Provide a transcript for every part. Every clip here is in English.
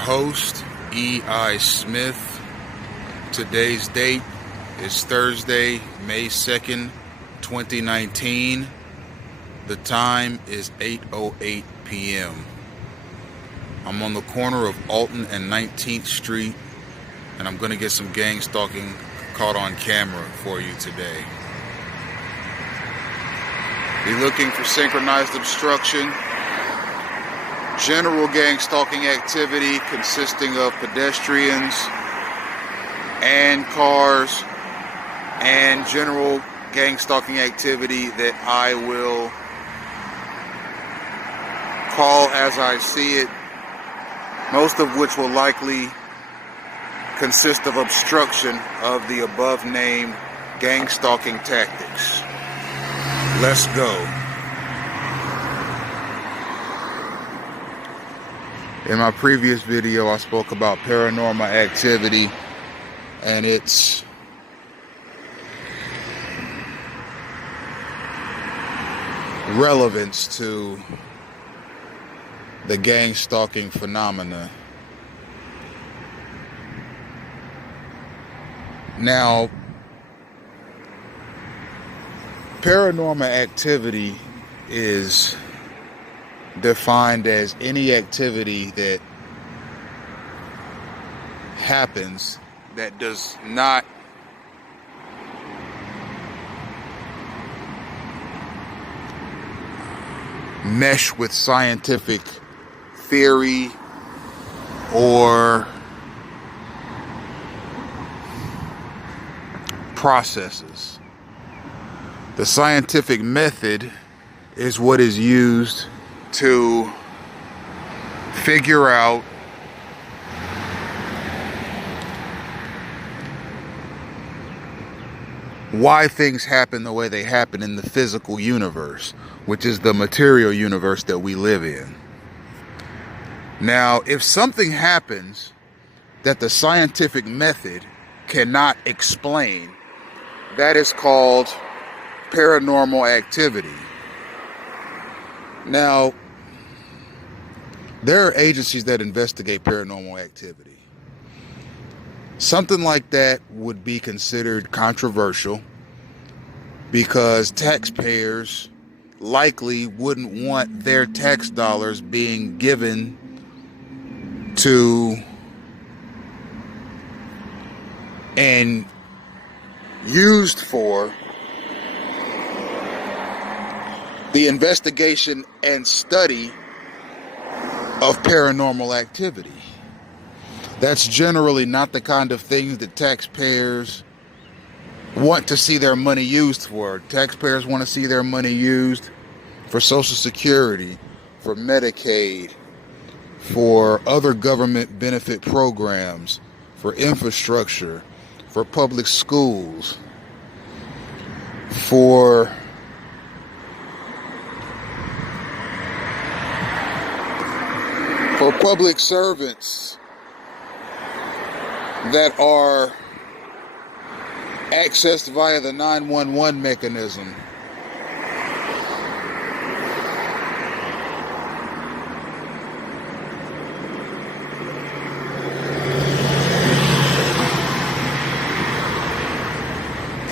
host, E.I. Smith. Today's date is Thursday, May 2nd, 2019. The time is 8:08 p.m. I'm on the corner of Alton and 19th Street, and I'm going to get some gang stalking caught on camera for you today. Be looking for synchronized obstruction, general gang stalking activity consisting of pedestrians and cars, and general gang stalking activity that I will call as I see it, most of which will likely consist of obstruction of the above named gang stalking tactics. Let's go. In my previous video, I spoke about paranormal activity and its relevance to the gang stalking phenomena. Now, paranormal activity is defined as any activity that happens that does not mesh with scientific theory or processes. The scientific method is what is used to figure out why things happen the way they happen in the physical universe, which is the material universe that we live in. Now, if something happens that the scientific method cannot explain, that is called paranormal activity. Now, there are agencies that investigate paranormal activity. Something like that would be considered controversial because taxpayers likely wouldn't want their tax dollars being given to and used for the investigation and study of paranormal activity. That's generally not the kind of things that taxpayers want to see their money used for. Taxpayers want to see their money used for Social Security, for Medicaid, for other government benefit programs, for infrastructure, for public schools, for public servants that are accessed via the 911 mechanism.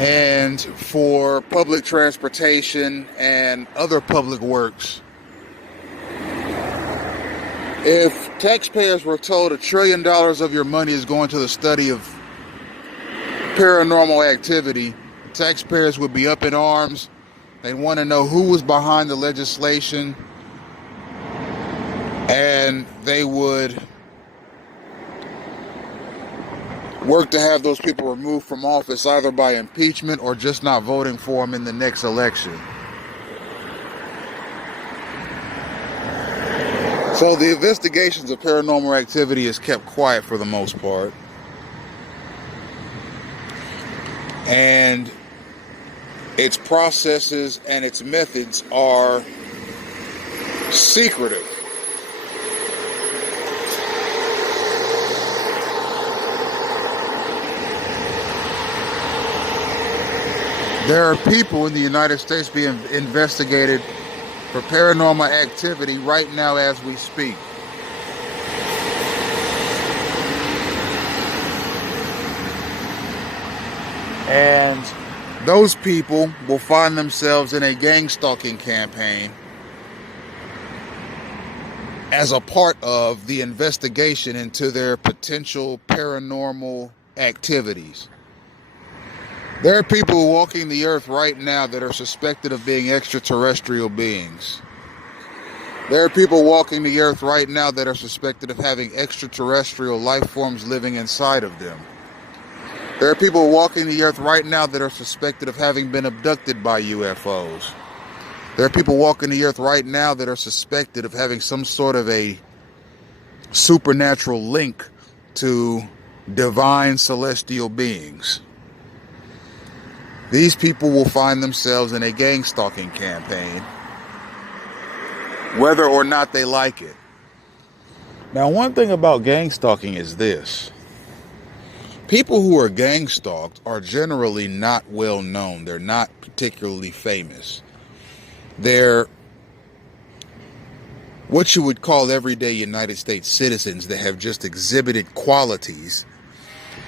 And for public transportation and other public works. If taxpayers were told $1 trillion of your money is going to the study of paranormal activity, taxpayers would be up in arms. They want to know who was behind the legislation, and they would work to have those people removed from office either by impeachment or just not voting for them in the next election. So the investigations of paranormal activity is kept quiet for the most part. And its processes and its methods are secretive. There are people in the United States being investigated for paranormal activity right now as we speak. And those people will find themselves in a gang-stalking campaign as a part of the investigation into their potential paranormal activities. There are people walking the earth right now that are suspected of being extraterrestrial beings. There are people walking the earth right now that are suspected of having extraterrestrial life forms living inside of them. There are people walking the earth right now that are suspected of having been abducted by UFOs. There are people walking the earth right now that are suspected of having some sort of a supernatural link to divine celestial beings. These people will find themselves in a gang-stalking campaign, whether or not they like it. Now, one thing about gang-stalking is this. People who are gang-stalked are generally not well known. They're not particularly famous. They're what you would call everyday United States citizens that have just exhibited qualities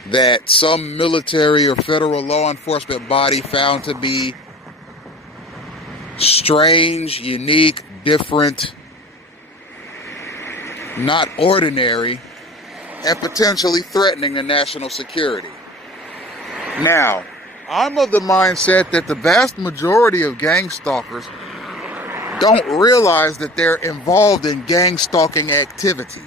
that some military or federal law enforcement body found to be strange, unique, different, not ordinary, and potentially threatening to national security. Now, I'm of the mindset that the vast majority of gang stalkers don't realize that they're involved in gang stalking activity.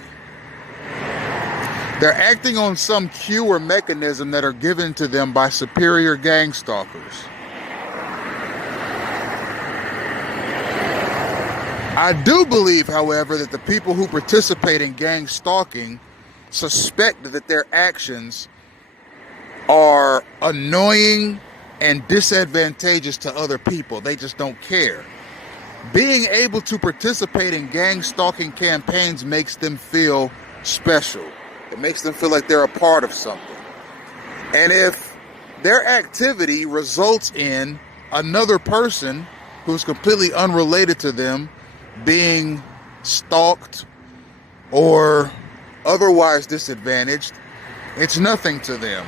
They're acting on some cue or mechanism that are given to them by superior gang stalkers. I do believe, however, that the people who participate in gang stalking suspect that their actions are annoying and disadvantageous to other people. They just don't care. Being able to participate in gang stalking campaigns makes them feel special. It makes them feel like they're a part of something. And if their activity results in another person who's completely unrelated to them being stalked or otherwise disadvantaged, it's nothing to them.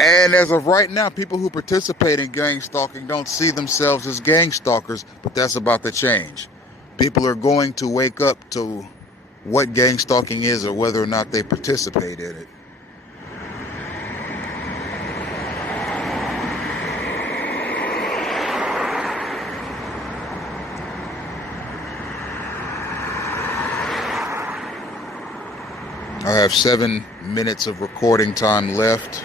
And as of right now, people who participate in gang stalking don't see themselves as gang stalkers, but that's about to change. People are going to wake up to what gang stalking is or whether or not they participate in it. I have 7 minutes of recording time left.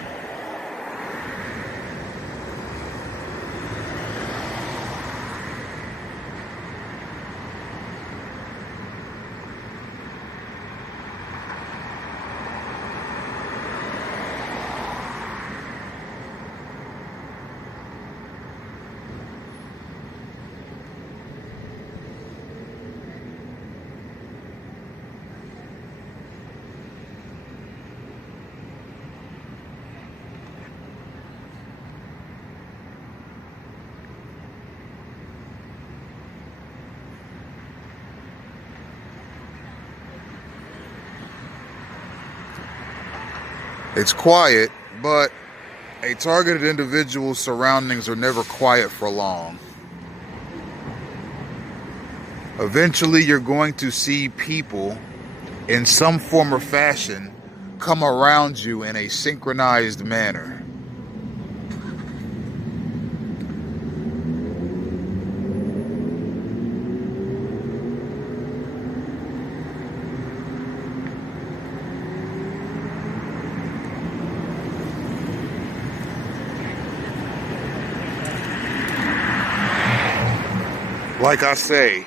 It's quiet, but a targeted individual's surroundings are never quiet for long. Eventually, you're going to see people in some form or fashion come around you in a synchronized manner. Like I say,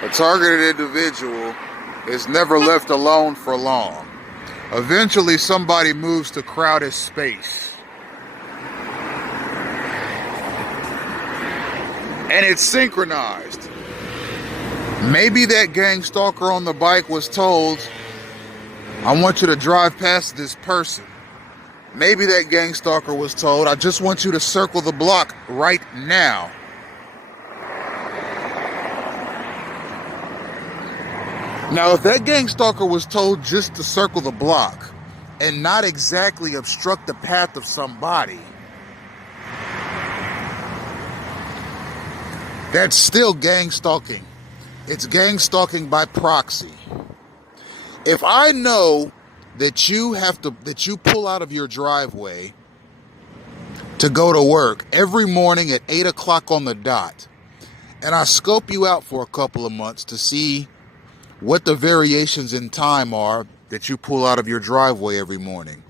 a targeted individual is never left alone for long. Eventually, somebody moves to crowd his space. And it's synchronized. Maybe that gang stalker on the bike was told, I want you to drive past this person. Maybe that gang stalker was told, I just want you to circle the block right now. Now, if that gang stalker was told just to circle the block and not exactly obstruct the path of somebody, that's still gang stalking. It's gang stalking by proxy. If I know that you pull out of your driveway to go to work every morning at 8 o'clock on the dot, and I scope you out for a couple of months to see what the variations in time are that you pull out of your driveway every morning.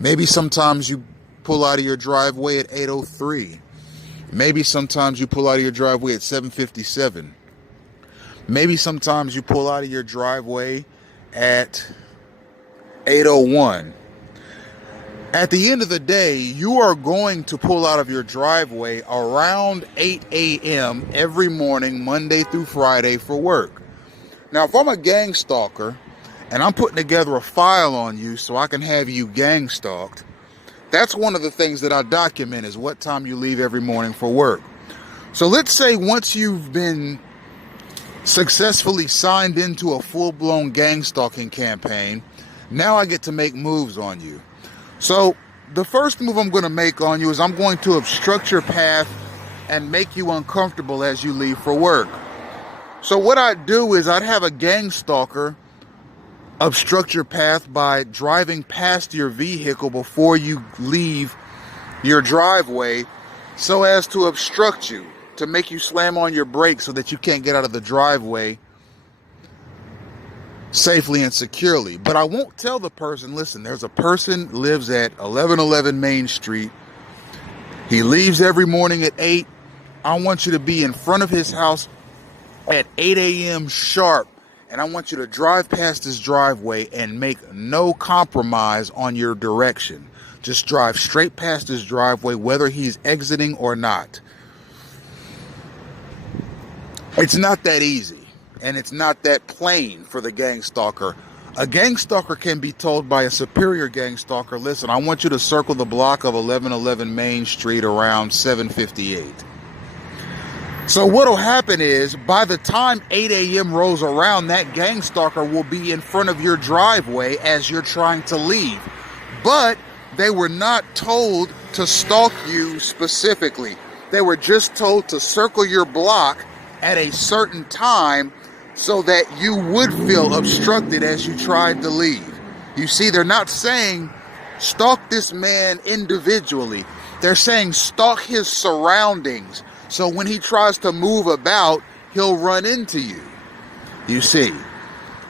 Maybe sometimes you pull out of your driveway at 8:03. Maybe sometimes you pull out of your driveway at 7:57. Maybe sometimes you pull out of your driveway at 8:01. At the end of the day, you are going to pull out of your driveway around 8 a.m. every morning, Monday through Friday for work. Now, if I'm a gang stalker and I'm putting together a file on you so I can have you gang stalked, that's one of the things that I document is what time you leave every morning for work. So let's say once you've been successfully signed into a full-blown gang stalking campaign, now I get to make moves on you. So the first move I'm going to make on you is I'm going to obstruct your path and make you uncomfortable as you leave for work. So what I'd do is I'd have a gang stalker obstruct your path by driving past your vehicle before you leave your driveway so as to obstruct you, to make you slam on your brakes so that you can't get out of the driveway safely and securely. But I won't tell the person, listen, there's a person lives at 1111 Main Street. He leaves every morning at 8. I want you to be in front of his house at 8 a.m. sharp, and I want you to drive past his driveway and make no compromise on your direction. Just drive straight past his driveway, whether he's exiting or not. It's not that easy, and it's not that plain for the gang stalker. A gang stalker can be told by a superior gang stalker, listen, I want you to circle the block of 1111 Main Street around 7:58. So what'll happen is by the time 8 a.m. rolls around, that gang stalker will be in front of your driveway as you're trying to leave. But they were not told to stalk you specifically. They were just told to circle your block at a certain time so that you would feel obstructed as you tried to leave. You see, they're not saying stalk this man individually. They're saying stalk his surroundings. So when he tries to move about, he'll run into you. You see,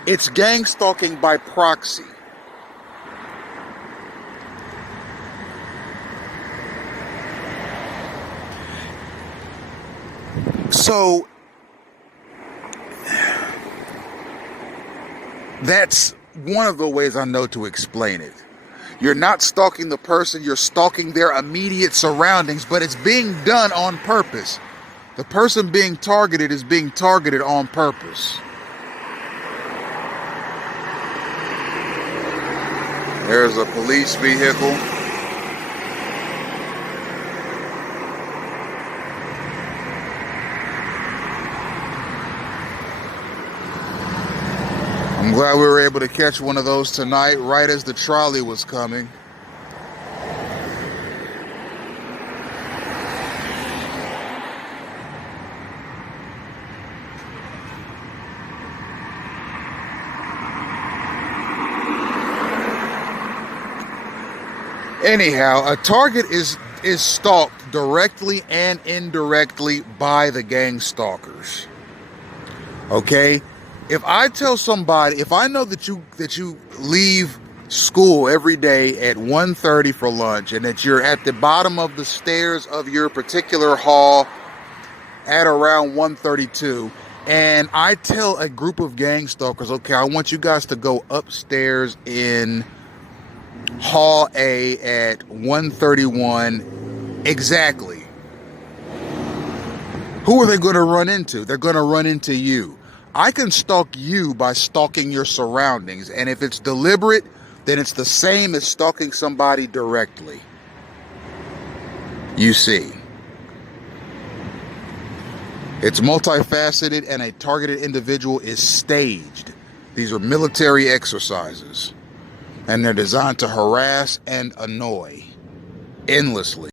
it's gang stalking by proxy. So that's one of the ways I know to explain it. You're not stalking the person, you're stalking their immediate surroundings, but it's being done on purpose. The person being targeted is being targeted on purpose. There's a police vehicle. I'm glad we were able to catch one of those tonight, right as the trolley was coming. Anyhow, a target is stalked directly and indirectly by the gang stalkers. Okay? If I tell somebody, if I know that you leave school every day at 1:30 for lunch and that you're at the bottom of the stairs of your particular hall at around 1:32, and I tell a group of gang stalkers, okay, I want you guys to go upstairs in Hall A at 1:31 exactly. Who are they going to run into? They're going to run into you. I can stalk you by stalking your surroundings, and if it's deliberate, then it's the same as stalking somebody directly. You see. It's multifaceted, and a targeted individual is staged. These are military exercises, and they're designed to harass and annoy endlessly.